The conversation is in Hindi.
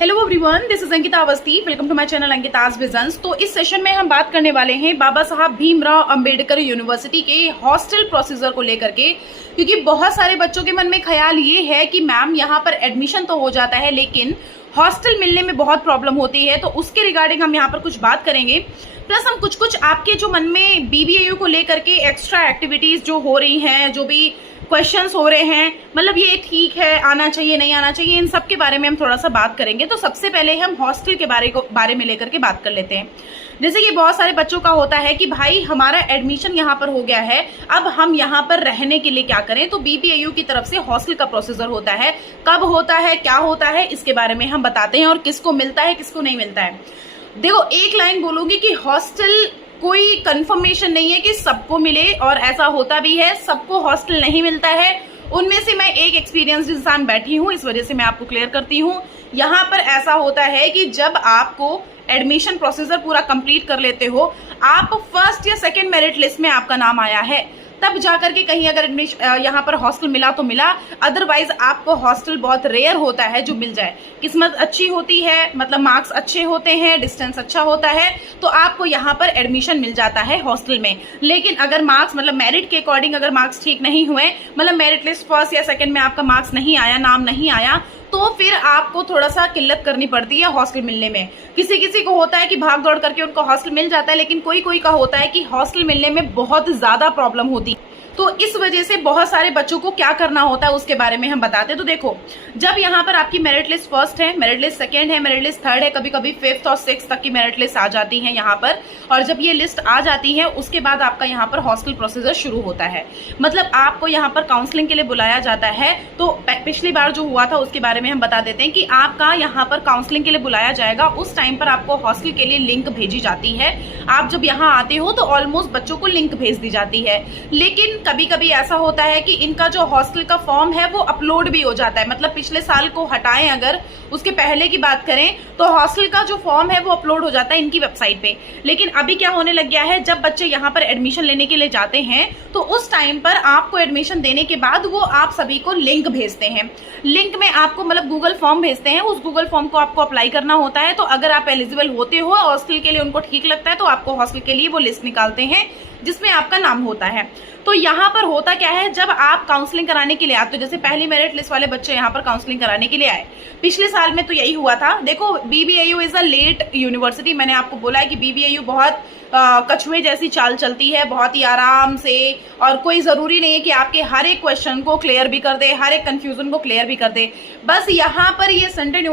Hello everyone, this is Ankita Awasthi. Welcome to my channel Ankita's visions. तो इस सेशन में हम बात करने वाले हैं बाबा साहब भीमराव अंबेडकर यूनिवर्सिटी के हॉस्टल प्रोसीजर को लेकर के, क्योंकि बहुत सारे बच्चों के मन में ख्याल ये है कि मैम यहाँ पर एडमिशन तो हो जाता है लेकिन हॉस्टल मिलने में बहुत प्रॉब्लम होती है। तो उसके रिगार्डिंग हम यहाँ पर कुछ बात करेंगे, प्लस हम कुछ आपके जो मन में बीबीएयू को लेकर के एक्स्ट्रा एक्टिविटीज जो हो रही हैं, जो भी क्वेश्चंस हो रहे हैं, मतलब ये ठीक है, आना चाहिए नहीं आना चाहिए, इन सब के बारे में हम थोड़ा सा बात करेंगे। तो सबसे पहले हम हॉस्टल के बारे में लेकर के बात कर लेते हैं। जैसे कि बहुत सारे बच्चों का होता है कि भाई हमारा एडमिशन यहाँ पर हो गया है, अब हम यहाँ पर रहने के लिए क्या करें। तो बीबीएयू की तरफ से हॉस्टल का प्रोसीजर होता है, कब होता है, क्या होता है, इसके बारे में हम बताते हैं और किसको मिलता है किसको नहीं मिलता है। देखो, एक लाइन बोलूंगी कि हॉस्टल कोई कंफर्मेशन नहीं है कि सबको मिले, और ऐसा होता भी है, सबको हॉस्टल नहीं मिलता है। उनमें से मैं एक एक्सपीरियंस्ड इंसान बैठी हूं, इस वजह से मैं आपको क्लियर करती हूं। यहाँ पर ऐसा होता है कि जब आपको एडमिशन प्रोसीजर पूरा कंप्लीट कर लेते हो, आप फर्स्ट या सेकंड मेरिट लिस्ट में आपका नाम आया है, तब जाकर के कहीं अगर यहाँ पर हॉस्टल मिला तो मिला, अदरवाइज आपको हॉस्टल बहुत रेयर होता है जो मिल जाए। किस्मत अच्छी होती है, मतलब मार्क्स अच्छे होते हैं, डिस्टेंस अच्छा होता है, तो आपको यहाँ पर एडमिशन मिल जाता है हॉस्टल में। लेकिन अगर मार्क्स मतलब मेरिट के अकॉर्डिंग अगर मार्क्स ठीक नहीं हुए, मतलब मेरिट लिस्ट फर्स्ट या सेकंड में आपका मार्क्स नहीं आया, नाम नहीं आया, तो फिर आपको थोड़ा सा किल्लत करनी पड़ती है हॉस्टल मिलने में। किसी किसी को होता है कि भाग दौड़ करके उनको हॉस्टल मिल जाता है, लेकिन कोई कोई का होता है कि हॉस्टल मिलने में बहुत ज्यादा प्रॉब्लम होती है। तो इस वजह से बहुत सारे बच्चों को क्या करना होता है उसके बारे में हम बताते हैं। तो देखो, जब यहाँ पर आपकी मेरिट लिस्ट फर्स्ट है, मेरिट लिस्ट सेकंड है, मेरिट लिस्ट थर्ड है, कभी कभी फिफ्थ और सिक्स तक की मेरिट लिस्ट आ जाती है यहाँ पर, और जब ये लिस्ट आ जाती है उसके बाद आपका यहाँ पर हॉस्टल प्रोसीजर शुरू होता है। मतलब आपको यहाँ पर काउंसलिंग के लिए बुलाया जाता है। तो पिछली बार जो हुआ था उसके बारे में हम बता देते हैं कि आपका यहाँ पर काउंसलिंग के लिए बुलाया जाएगा। उस टाइम पर आपको हॉस्टल के लिए लिंक भेजी जाती है। आप जब यहाँ आते हो तो ऑलमोस्ट बच्चों को लिंक भेज दी जाती है, लेकिन कभी कभी ऐसा होता है कि इनका जो हॉस्टल का फॉर्म है वो अपलोड भी हो जाता है। मतलब पिछले साल को हटाएं, अगर उसके पहले की बात करें तो हॉस्टल का जो फॉर्म है वो अपलोड हो जाता है इनकी वेबसाइट पे। लेकिन अभी क्या होने लग गया है, जब बच्चे यहाँ पर एडमिशन लेने के लिए जाते हैं तो उस टाइम पर आपको एडमिशन देने के बाद वो आप सभी को लिंक भेजते हैं। लिंक में आपको मतलब गूगल फॉर्म भेजते हैं, उस गूगल फॉर्म को आपको अप्लाई करना होता है। तो अगर आप एलिजिबल होते हो, हॉस्टल के लिए उनको ठीक लगता है, तो आपको हॉस्टल के लिए वो लिस्ट निकालते हैं जिसमें आपका नाम होता है। तो यहाँ पर होता क्या है, जब आप काउंसलिंग कराने के लिए आते हो, जैसे पहली मेरिट लिस्ट वाले बच्चे यहाँ पर काउंसलिंग कराने के लिए आए, पिछले साल में तो यही हुआ था। देखो, BBAU is a late university. मैंने आपको बोला है कि बीबीएयू बहुत कछुए जैसी चाल चलती है, बहुत ही आराम से, और कोई जरूरी नहीं है कि आपके हर एक क्वेश्चन को क्लियर भी कर दे, हर एक कंफ्यूजन को क्लियर भी कर दे। बस यहाँ पर ये सेंट्रल